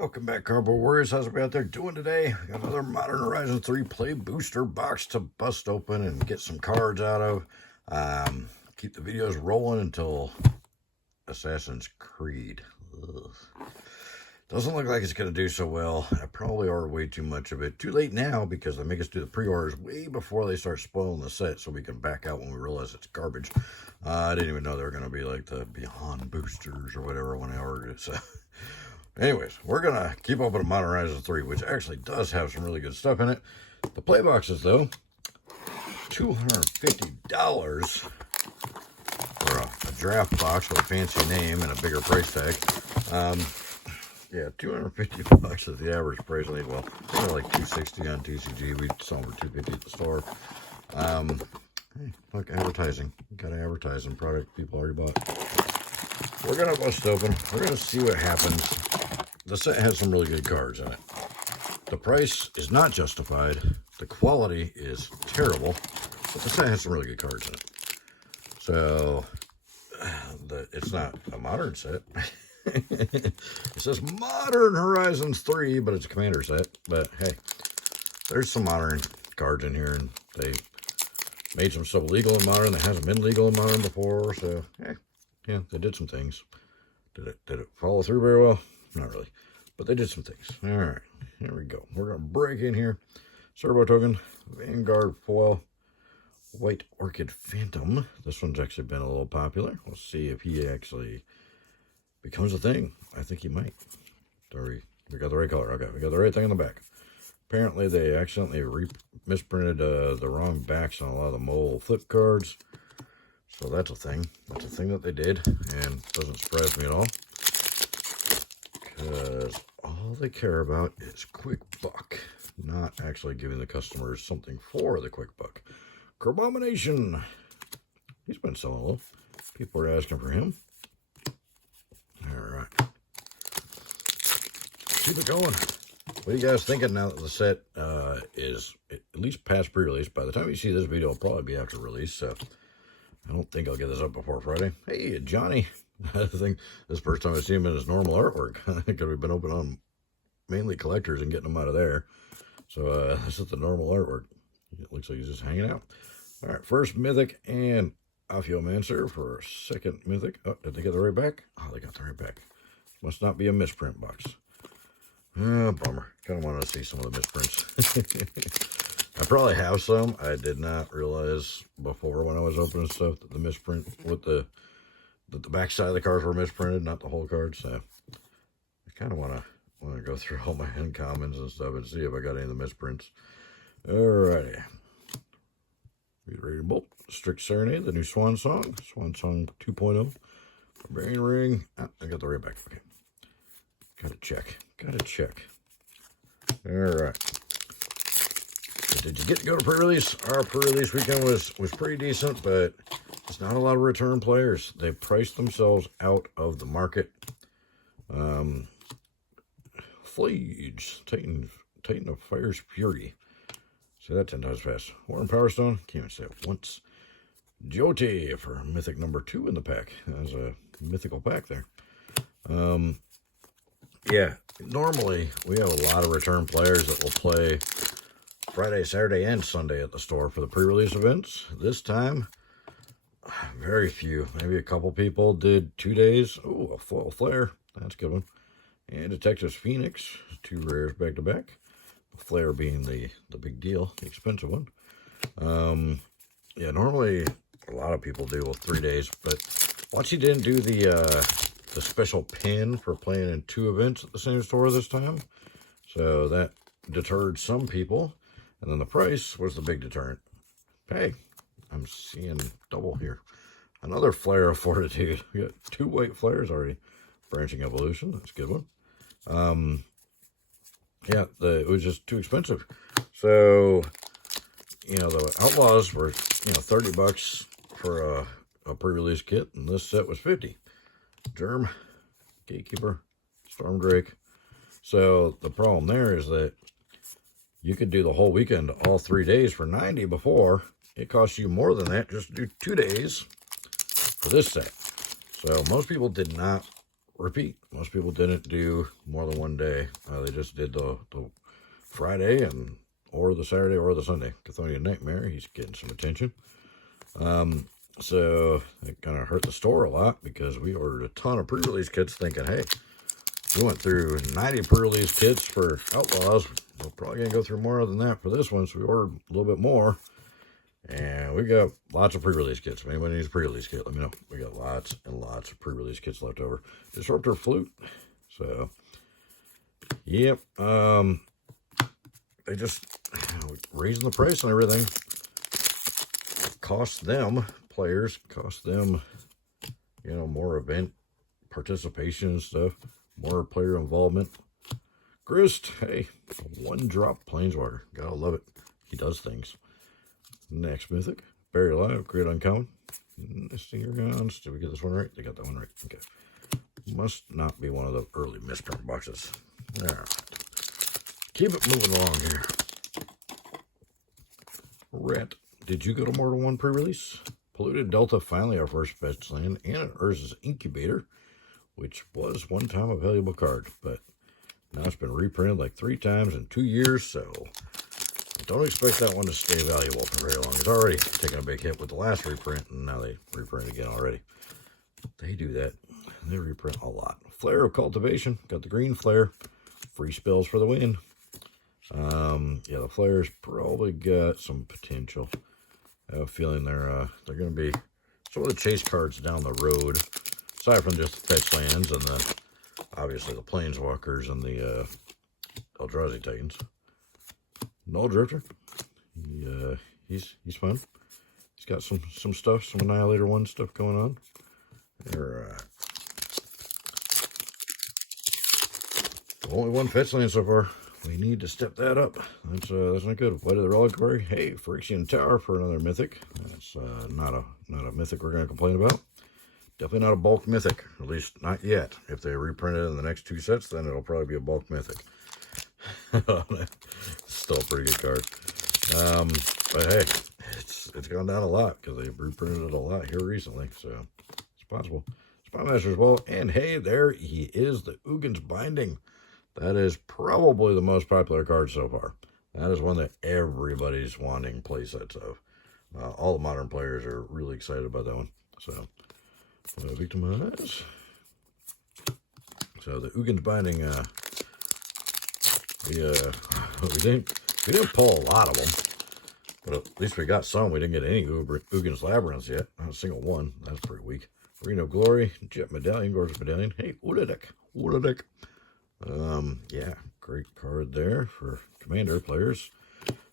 Welcome back, Cardboard Warriors. How's everybody out there doing today? We got another Modern Horizons 3 Play Booster box to bust open and get some cards out of. Keep the videos rolling until Assassin's Creed. Ugh. Doesn't look like it's going to do so well. I probably ordered way too much of it. Too late now because they make us do the pre-orders way before they start spoiling the set so we can back out when we realize it's garbage. I didn't even know they were going to be like the Beyond boosters or whatever when I ordered it. So, anyways, we're going to keep opening Modern Horizons 3, which actually does have some really good stuff in it. The play boxes, though, $250 for a draft box with a fancy name and a bigger price tag. Yeah, $250 is the average price. I think, well, they're like $260 on TCG. We saw them for $250 at the store. Hey, look, advertising. Got to advertise on product people already bought. We're going to bust open. We're going to see what happens. The set has some really good cards in it. The price is not justified. The quality is terrible. But the set has some really good cards in it. So, it's not a modern set. It says Modern Horizons 3, but it's a Commander set. But hey, there's some modern cards in here, and they made some stuff legal in modern that hasn't been legal in modern before. So hey, yeah, they did some things. Did it follow through very well? Not really, but they did some things. All right, here we go. We're gonna break in here. Servo token, Vanguard foil, White Orchid Phantom. This one's actually been a little popular. We'll see if he actually becomes a thing. I think he might. We got the right color. Okay, we got the right thing in the back. Apparently, they accidentally misprinted the wrong backs on a lot of the mole flip cards. So that's a thing. That's a thing that they did, and doesn't surprise me at all. Because all they care about is quick buck, not actually giving the customers something for the quick buck. Carbomination. He's been selling a little. People are asking for him. Alright. Keep it going. What are you guys thinking now that the set is at least past pre-release? By the time you see this video, it'll probably be after release, so I don't think I'll get this up before Friday. Hey, Johnny. I think this is the first time I see him in his normal artwork. Because we've been open on mainly collectors and getting them out of there. So this is the normal artwork. It looks like he's just hanging out. Alright, first Mythic and Ophiomancer for a second Mythic. Oh, did they get the right back? Oh, they got the right back. Must not be a misprint box. Oh, bummer. Kind of wanted to see some of the misprints. I probably have some. I did not realize before when I was opening stuff that the misprint with the back side of the cards were misprinted, not the whole card. So I kind of want to go through all my uncommons and stuff and see if I got any of the misprints. Alrighty. Be ready to bolt. Strict Serenade, the new Swan Song 2.0. Barbarian Ring. Ah, I got the right back. Okay. Gotta check. Alright. Did you get to go to pre-release? Our pre-release weekend was pretty decent, but it's not a lot of return players. They priced themselves out of the market. Fleege, Titan of Fire's Fury. Say that 10 times fast. Warren Power Stone, can't even say it once. Jyoti for Mythic number 2 in the pack. There's a mythical pack there. Yeah, normally we have a lot of return players that will play Friday, Saturday, and Sunday at the store for the pre-release events. This time, very few. Maybe a couple people did 2 days. Oh, a foil flare. That's a good one. And Detectives Phoenix. 2 rares back to back. Flare being the big deal, the expensive one. Yeah, normally a lot of people do 3 days, but Watchy didn't do the special pin for playing in 2 events at the same store this time, so that deterred some people, and then the price was the big deterrent. Hey, I'm seeing double here. Another Flare of Fortitude. We got 2 white flares already. Branching Evolution, that's a good one. Yeah, it was just too expensive. So, you know, the Outlaws were, $30 for a pre-release kit, and this set was $50. Germ, Gatekeeper, Stormdrake. So, the problem there is that you could do the whole weekend, all 3 days for $90 before. It costs you more than that just to do 2 days for this set. So, most people did not repeat. Most people didn't do more than one day. They just did the Friday or the Saturday or the Sunday. Chthonian Nightmare, he's getting some attention. So it kind of hurt the store a lot because we ordered a ton of pre-release kits thinking, hey, we went through 90 pre-release kits for Outlaws. We're probably going to go through more than that for this one, so we ordered a little bit more. And we got lots of pre-release kits. If anybody needs a pre-release kit, let me know. We got lots and lots of pre-release kits left over. Disruptor Flute. So, yep. They just raising the price on everything. Cost them, players, cost them, you know, more event participation and stuff. More player involvement. Grist, hey, one drop Planeswalker. Gotta love it. He does things. Next mythic. Buried Alive, great uncommon. Stinger Guns. Did we get this one right? They got that one right. Okay. Must not be one of the early misprint boxes. Alright. Keep it moving along here. Rat. Did you go to Mortal 1 pre-release? Polluted Delta, finally our first fetch land, and an Urza's Incubator, which was one time a valuable card, but now it's been reprinted like 3 times in 2 years, so don't expect that one to stay valuable for very long. It's already taken a big hit with the last reprint, and now they reprint again already. They do that. They reprint a lot. Flare of Cultivation. Got the green flare. Free spells for the win. Yeah, the flare's probably got some potential. I have a feeling they're going to be some of the chase cards down the road, aside from just the fetch lands and the obviously the Planeswalkers and the Eldrazi Titans. Null Drifter. He's fun. He's got some stuff, some Annihilator 1 stuff going on. Alright. Only one fetch land so far. We need to step that up. That's not good. What are the Reliquary? Hey, Phyrexian Tower for another mythic. That's not a mythic we're gonna complain about. Definitely not a bulk mythic, at least not yet. If they reprint it in the next 2 sets, then it'll probably be a bulk mythic. Still a pretty good card. But hey, it's gone down a lot because they've reprinted it a lot here recently, so it's possible. Spymaster as well, and hey, there he is, the Uggin's Binding. That is probably the most popular card so far. That is one that everybody's wanting playsets of. All the modern players are really excited about that one. So, Victimize. So the Uggin's Binding, we didn't pull a lot of them, but at least we got some. We didn't get any Uggin's Labyrinths yet. Not a single one. That's pretty weak. Arena of Glory, Jet Medallion, Gorgeous Medallion. Hey, Udadek. Yeah, great card there for Commander players.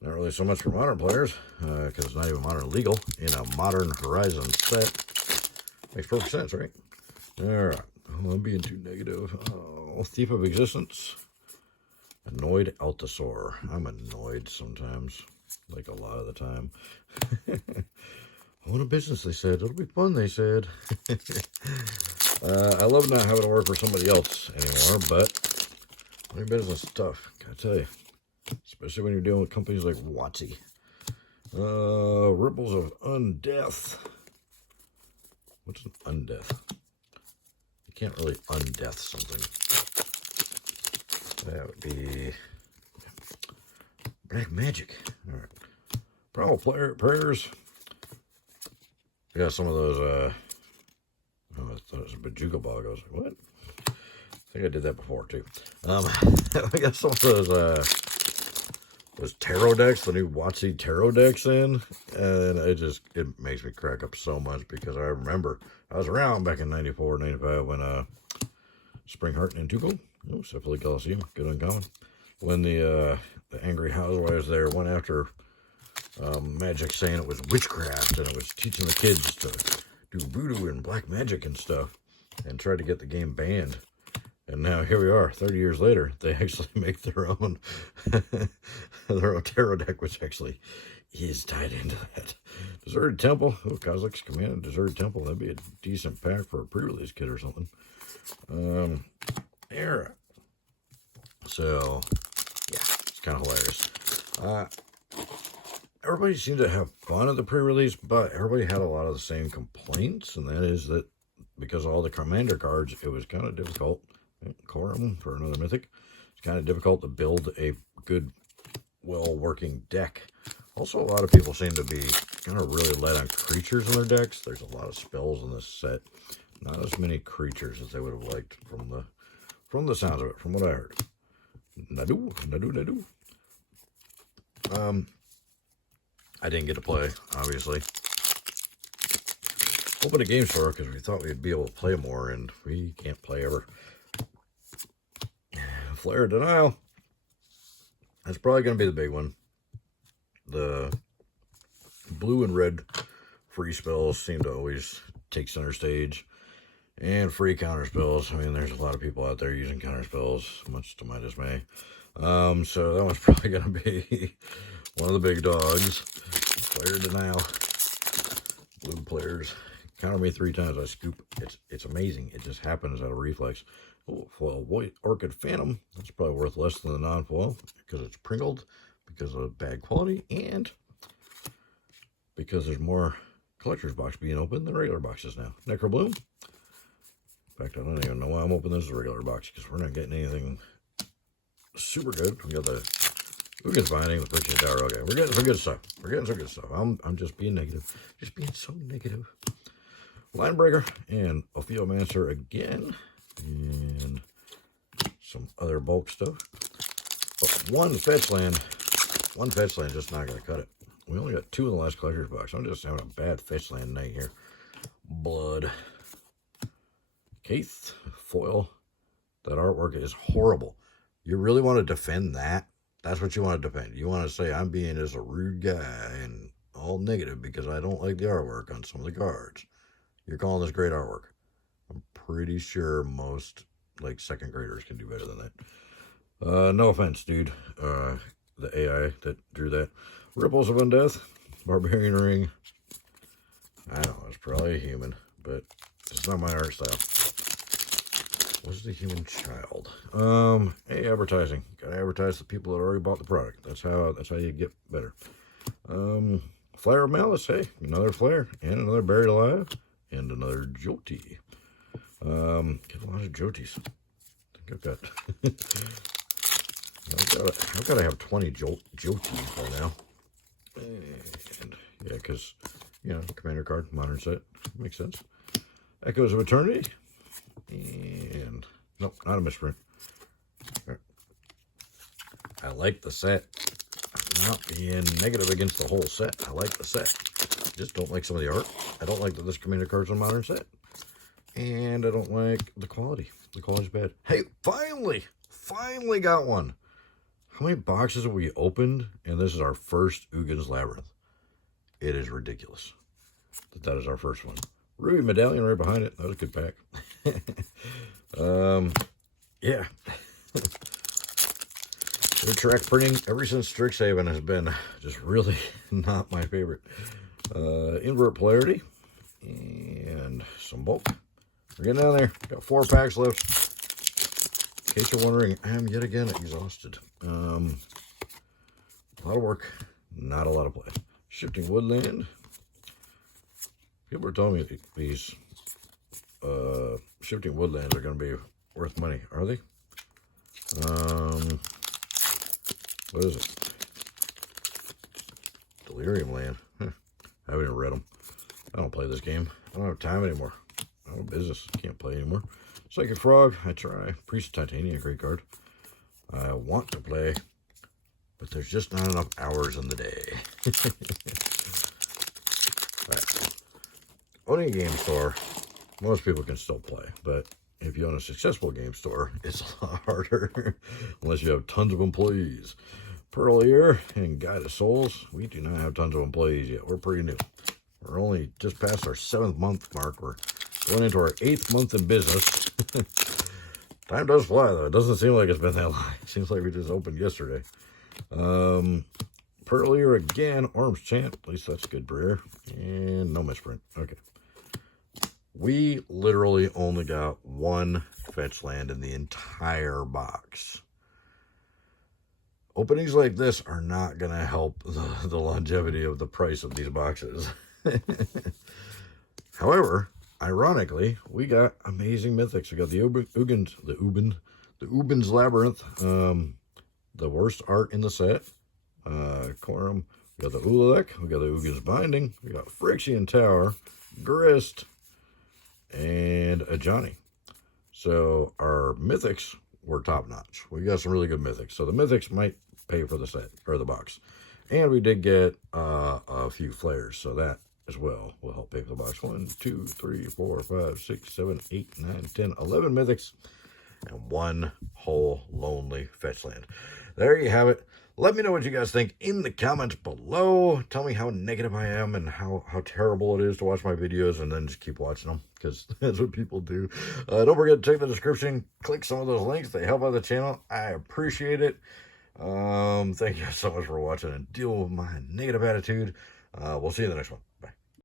Not really so much for modern players, because it's not even modern legal in a Modern Horizon set. Makes perfect sense, right? Alright, I'm being too negative. Thief of Existence. Annoyed Altasaur. I'm annoyed sometimes, like a lot of the time. Own a business, they said. It'll be fun, they said. I love not having to work for somebody else anymore, but my business is tough, gotta tell you. Especially when you're dealing with companies like WotC. Ripples of Undeath. What's an Undeath? You can't really undeath something. That would be Black Magic. Alright. Primal Prayers. I got some of those, I thought it was a Bajuga Bog. I was like, what? I think I did that before, too. I got some of those tarot decks, the new WotC tarot decks in, and it makes me crack up so much because I remember I was around back in 94, 95 when, Spring Heart and Tuco. Oh, Cephalic Coliseum, good uncommon. When the Angry Housewives there went after Magic, saying it was witchcraft and it was teaching the kids to do voodoo and black magic and stuff, and tried to get the game banned. And now here we are, 30 years later, they actually make their own tarot deck, which actually is tied into that. Deserted Temple. Oh, Kozilek's Command, Deserted Temple. That'd be a decent pack for a pre-release kit or something. Era. So, yeah, it's kind of hilarious. Everybody seemed to have fun at the pre-release, but everybody had a lot of the same complaints, and that is that because of all the commander cards, it was kind of difficult. Quorum for another mythic. It's kind of difficult to build a good, well-working deck. Also, a lot of people seem to be kind of really light on creatures in their decks. There's a lot of spells in this set. Not as many creatures as they would have liked from the sounds of it, from what I heard. Nadu. I didn't get to play, obviously. Opened a game store because we thought we'd be able to play more, and we can't play ever. Flare Denial. That's probably going to be the big one. The blue and red free spells seem to always take center stage. And free counter spells. I mean, there's a lot of people out there using counter spells, much to my dismay. So that one's probably going to be one of the big dogs. Flare Denial. Blue players. Counter me 3 times, I scoop. It's amazing. It just happens out of reflex. Oh, foil White Orchid Phantom. That's probably worth less than the non-foil because it's prinkled, because of bad quality, and because there's more collector's box being opened than regular boxes now. Necrobloom. In fact, I don't even know why I'm opening this as a regular box, because we're not getting anything super good. We got the Wickham binding, the Purchasing Tower. Okay, we're getting some good stuff. I'm just being negative. Just being so negative. Linebreaker and Ophiomancer again. And some other bulk stuff. But one fetch land is just not going to cut it. We only got 2 in the last collector's box. I'm just having a bad fetch land night here. Blood. Keith, foil. That artwork is horrible. You really want to defend that? That's what you want to defend. You want to say, I'm being just a rude guy and all negative because I don't like the artwork on some of the cards. You're calling this great artwork. I'm pretty sure most, like, second graders can do better than that. No offense, dude. The AI that drew that. Ripples of Undeath. Barbarian Ring. I don't know. It's probably a human, but it's not my art style. What's the human child? Hey, advertising. Gotta advertise the people that already bought the product. That's how you get better. Flare of Malice. Hey, another flare and another Buried Alive and another Jolty. Get a lot of Joties. I think I've got to have 20 Joties by now. And yeah, because commander card, modern set, makes sense. Echoes of Eternity. And nope, not a misprint. I like the set. I'm not being negative against the whole set. I like the set. I just don't like some of the art. I don't like that this commander card's a modern set. And I don't like the quality. The quality's bad. Hey, finally got one. How many boxes have we opened? And this is our first Uggin's Labyrinth. It is ridiculous that is our first one. Ruby Medallion right behind it. That was a good pack. Yeah. Their track printing ever since Strixhaven has been just really not my favorite. Invert Polarity and some bulk. We're getting down there. Got 4 packs left. In case you're wondering, I am yet again exhausted. A lot of work, not a lot of play. Shifting Woodland. People are telling me these Shifting Woodlands are going to be worth money. Are they? What is it? Delirium Land. Huh. I haven't even read them. I don't play this game. I don't have time anymore. I don't have business. Can't play anymore. Psychic Frog. I try. Priest of Titania. Great card. I want to play, but there's just not enough hours in the day. Right. Owning a game store, most people can still play, but if you own a successful game store, it's a lot harder unless you have tons of employees. Pearl Ear and Guide of Souls, we do not have tons of employees yet. We're pretty new. We're only just past our 7th month mark. We're going into our 8th month in business. Time does fly, though. It doesn't seem like it's been that long. It seems like we just opened yesterday. Pearl Ear again. Orm's Chant. At least that's good rare. And no misprint. Okay. We literally only got 1 fetch land in the entire box. Openings like this are not going to help the longevity of the price of these boxes. However, ironically, we got amazing mythics. We got the Ubin's Labyrinth, the worst art in the set. Quorum. We got the Ululek, we got the Ugin's Binding, we got Phyrexian Tower, Grist, and a Johnny. So our mythics were top notch. We got some really good mythics. So the mythics might pay for the set or the box. And we did get a few flares, so that as well will help pay for the box. 1, 2, 3, 4, 5, 6, 7, 8, 9, 10, 11 mythics, and one whole lonely fetch land. There you have it. Let me know what you guys think in the comments below. Tell me how negative I am and how terrible it is to watch my videos and then just keep watching them, because that's what people do. Don't forget to check the description. Click some of those links. They help out the channel. I appreciate it. Thank you so much for watching and deal with my negative attitude. We'll see you in the next one.